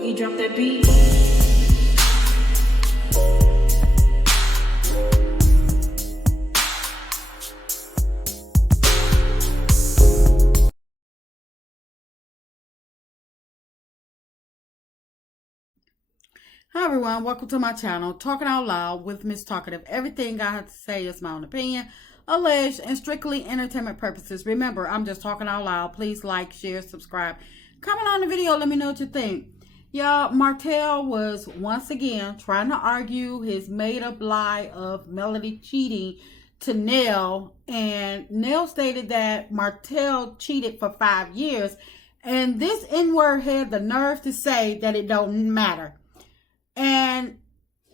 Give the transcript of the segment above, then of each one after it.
Boogie, drop that beat. Hi everyone, welcome to my channel, Talking Out Loud with Miss Talkative. Everything I have to say is my own opinion, alleged, and strictly entertainment purposes. Remember, I'm just talking out loud. Please like, share, subscribe. Comment on the video, let me know what you think. Y'all, Martell was once again trying to argue his made-up lie of Melody cheating to Nell. And Nell stated that Martell cheated for 5 years. And this N-word had the nerve to say that it don't matter. And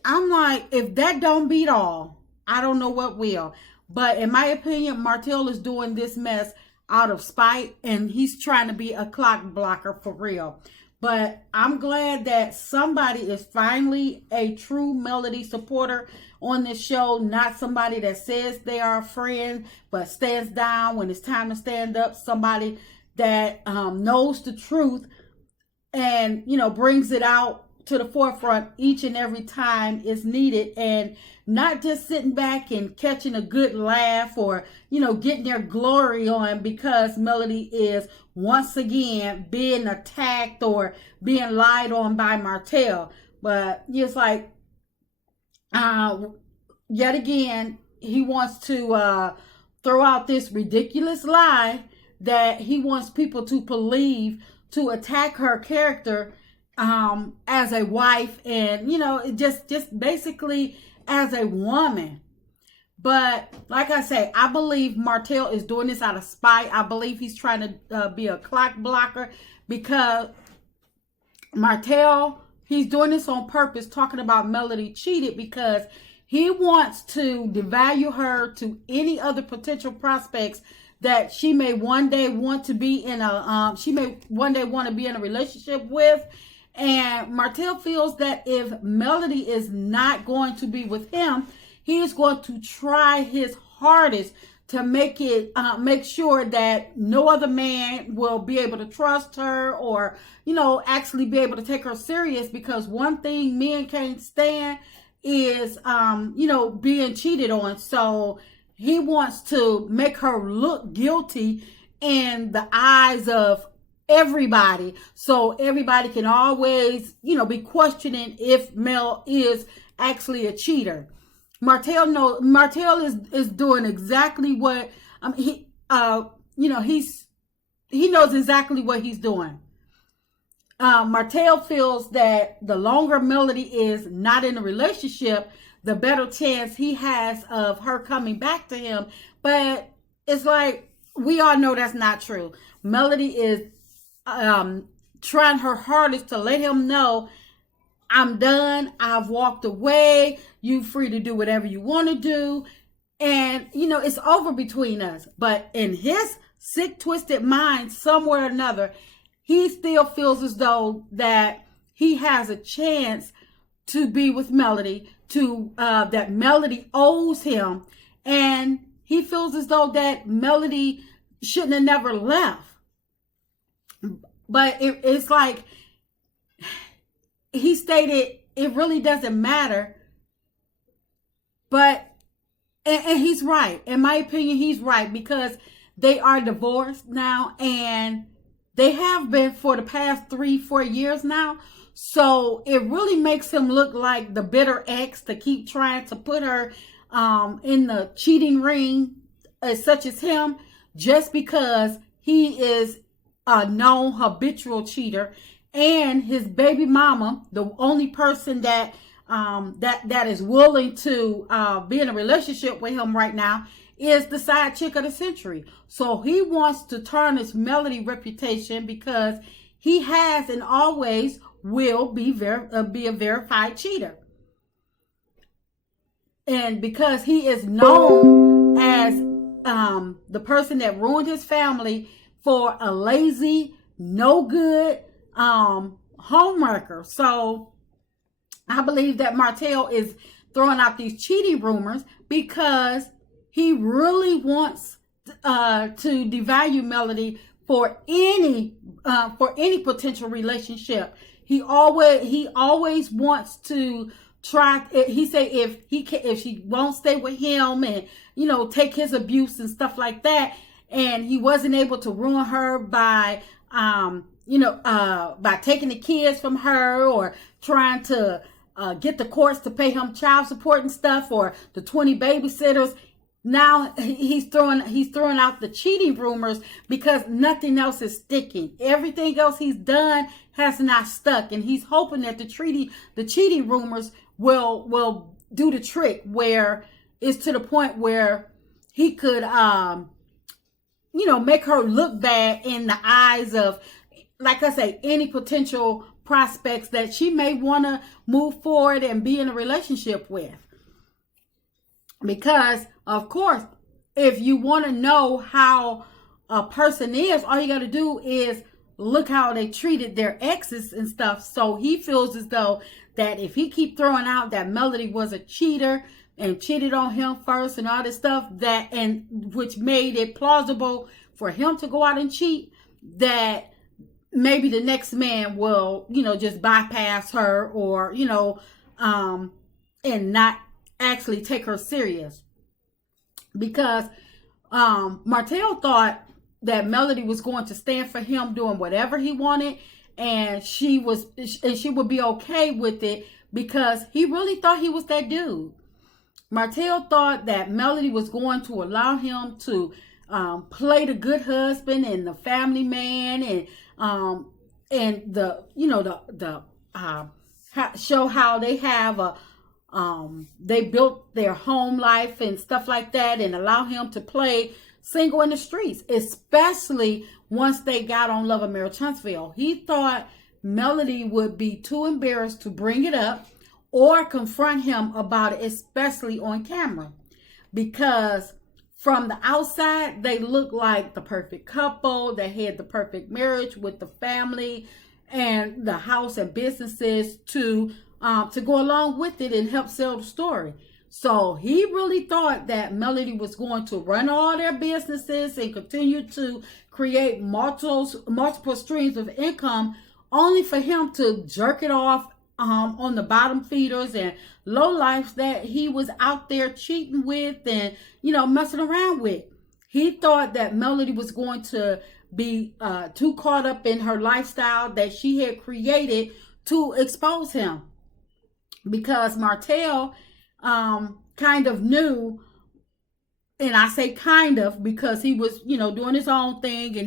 I'm like, if that don't beat all, I don't know what will. But in my opinion, Martell is doing this mess out of spite, and he's trying to be a clock blocker for real. But I'm glad that somebody is finally a true Melody supporter on this show, not somebody that says they are a friend but stands down when it's time to stand up. Somebody that knows the truth and, you know, brings it out to the forefront each and every time it's needed, and not just sitting back and catching a good laugh or, you know, getting their glory on because Melody is once again being attacked or being lied on by Martell. But just like, yet again, he wants to throw out this ridiculous lie that he wants people to believe to attack her character as a wife, and, you know, just basically as a woman. But like I say, I believe Martell is doing this out of spite. I believe he's trying to be a clock blocker, because Martell, he's doing this on purpose, talking about Melody cheated, because he wants to devalue her to any other potential prospects that she may one day want to be in a relationship with. And Martell feels that if Melody is not going to be with him, he is going to try his hardest to make sure that no other man will be able to trust her, or, you know, actually be able to take her serious. Because one thing men can't stand is, you know, being cheated on. So he wants to make her look guilty in the eyes of everybody, so everybody can always, you know, be questioning if Mel is actually a cheater. Martell is doing exactly what he knows exactly what he's doing. Martell feels that the longer Melody is not in a relationship, the better chance he has of her coming back to him. But it's like, we all know that's not true. Melody is trying her hardest to let him know, I'm done, I've walked away, you free to do whatever you want to do, and, you know, it's over between us. But in his sick, twisted mind, somewhere or another, he still feels as though that he has a chance to be with Melody, that Melody owes him, and he feels as though that Melody shouldn't have never left. But it's like, he stated it really doesn't matter. But, and he's right. In my opinion, he's right, because they are divorced now, and they have been for the past 3-4 years now. So it really makes him look like the bitter ex to keep trying to put her in the cheating ring, such as him, just because he is a known habitual cheater, and his baby mama, the only person that is willing to be in a relationship with him right now, is the side chick of the century. So he wants to tarnish Melody reputation, because he has and always will be a verified cheater, and because he is known as the person that ruined his family for a lazy, no good homewrecker. So I believe that Martell is throwing out these cheating rumors because he really wants to devalue Melody for any potential relationship he always wants to try. He say if she won't stay with him and take his abuse and stuff like that, and he wasn't able to ruin her by by taking the kids from her, or trying to get the courts to pay him child support and stuff, or the 20 babysitters. Now he's throwing out the cheating rumors because nothing else is sticking. Everything else he's done has not stuck, and he's hoping that the cheating rumors will do the trick, where it's to the point where he could make her look bad in the eyes of, like I say, any potential prospects that she may want to move forward and be in a relationship with. Because, of course, if you want to know how a person is, all you got to do is look how they treated their exes and stuff. So he feels as though that if he keep throwing out that Melody was a cheater and cheated on him first and all this stuff, which made it plausible for him to go out and cheat, that maybe the next man will, just bypass her, or, and not actually take her serious. Because Martell thought that Melody was going to stand for him doing whatever he wanted, and she would be okay with it, because he really thought he was that dude. Martell thought that Melody was going to allow him to play the good husband and the family man, and show how they have they built their home life and stuff like that, and allow him to play single in the streets, especially once they got on Love and Marriage Huntsville. He thought Melody would be too embarrassed to bring it up or confront him about it, especially on camera, because from the outside, they looked like the perfect couple. They had the perfect marriage with the family and the house and businesses to go along with it and help sell the story. So he really thought that Melody was going to run all their businesses and continue to create multiple streams of income, only for him to jerk it off on the bottom feeders and lowlifes that he was out there cheating with and, messing around with. He thought that Melody was going to be too caught up in her lifestyle that she had created to expose him. Because Martell kind of knew, and I say kind of because he was, doing his own thing,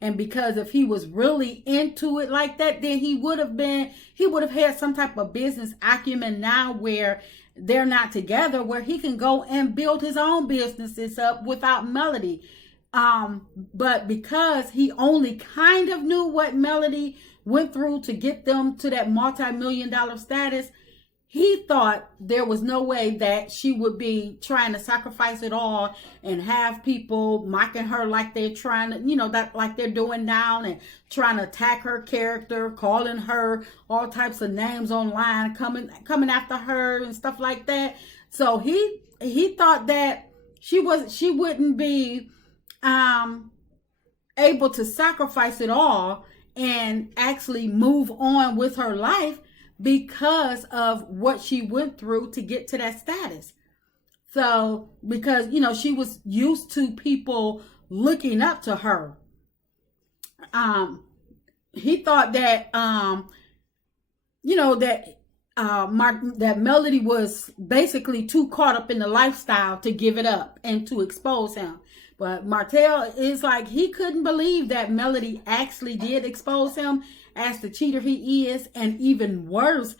and because if he was really into it like that, then he would have had some type of business acumen now where they're not together, where he can go and build his own businesses up without Melody. But because he only kind of knew what Melody went through to get them to that multi-million-dollar status, he thought there was no way that she would be trying to sacrifice it all and have people mocking her like they're trying to, like they're doing now, and trying to attack her character, calling her all types of names online, coming after her and stuff like that. So he thought that she wouldn't be able to sacrifice it all and actually move on with her life because of what she went through to get to that status. So, because, she was used to people looking up to her. He thought that, that Melody was basically too caught up in the lifestyle to give it up and to expose him. But Martell is like, he couldn't believe that Melody actually did expose him as the cheater he is. And even worse,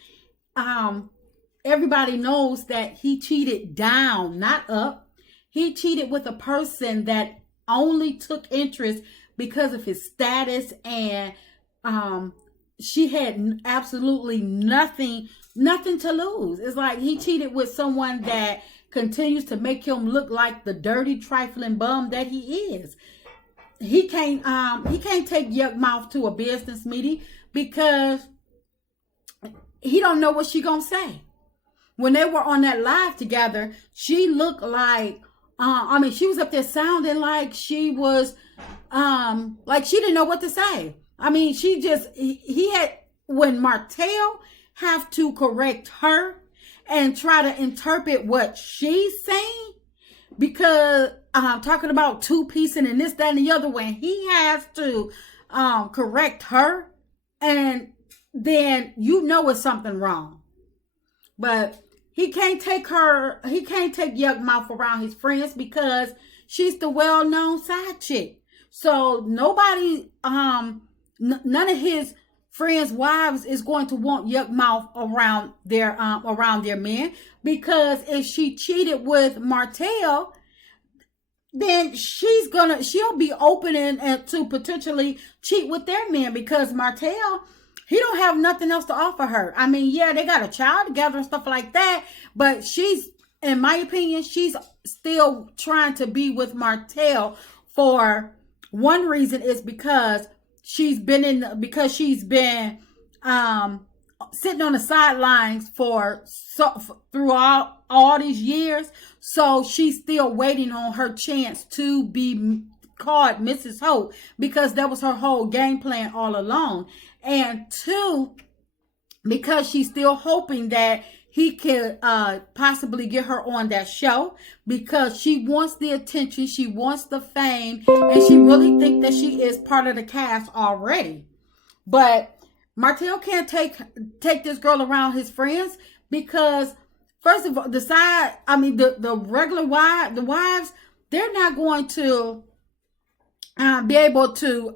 everybody knows that he cheated down, not up. He cheated with a person that only took interest because of his status, and she had absolutely nothing to lose. It's like he cheated with someone that continues to make him look like the dirty, trifling bum that he is. He can't take Yuck Mouth to a business meeting because he don't know what she gonna say. When they were on that live together, she looked like, she was up there sounding like she was, like she didn't know what to say. He had when Martell have to correct her and try to interpret what she's saying, because talking about two-piecing and this, that, and the other, when he has to correct her, and then you know it's something wrong. But he can't take Yuck Mouth around his friends because she's the well-known side chick. So nobody, none of his friends' wives is going to want Yuck Mouth around their men, because if she cheated with Martell, then she'll be opening to potentially cheat with their men, because Martell, he don't have nothing else to offer her. I mean, yeah, they got a child together and stuff like that, but she's, in my opinion, she's still trying to be with Martell for one reason, is because she's been sitting on the sidelines through all these years. So she's still waiting on her chance to be called Mrs. Hope, because that was her whole game plan all along. And two, because she's still hoping that he could possibly get her on that show, because she wants the attention, she wants the fame, and she really thinks that she is part of the cast already. But Martell can't take this girl around his friends, because first of all, the regular wives, they're not going to be able to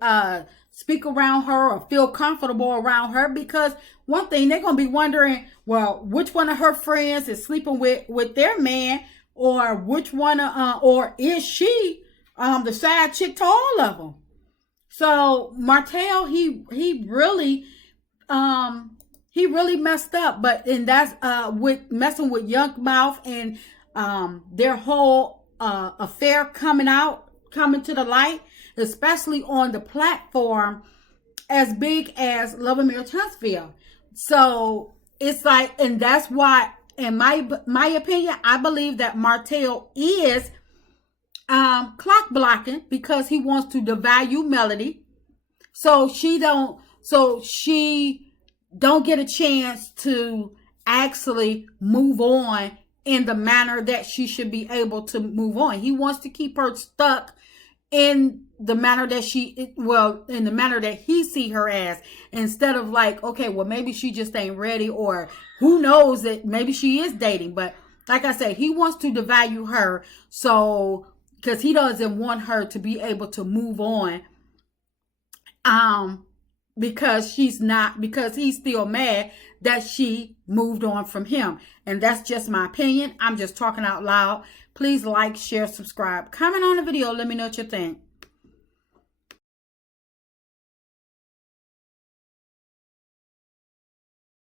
speak around her or feel comfortable around her, because one thing, they're going to be wondering, well, which one of her friends is sleeping with their man, or which one, or is she the side chick to all of them? So Martell, he really messed up, and that's with messing with Yuck Mouth and their whole affair coming to the light, especially on the platform as big as Love and Marriage Huntsville. So it's like, and that's why, in my opinion, I believe that Martell is clock blocking, because he wants to devalue Melody, so she don't get a chance to actually move on in the manner that she should be able to move on. He wants to keep her stuck in the manner that in the manner that he see her as, instead of like, okay, well, maybe she just ain't ready, or who knows, that maybe she is dating. But like I said, he wants to devalue her, so, because he doesn't want her to be able to move on, because he's still mad that she moved on from him. And that's just my opinion. I'm just talking out loud. Please like, share, subscribe, comment on the video. Let me know what you think.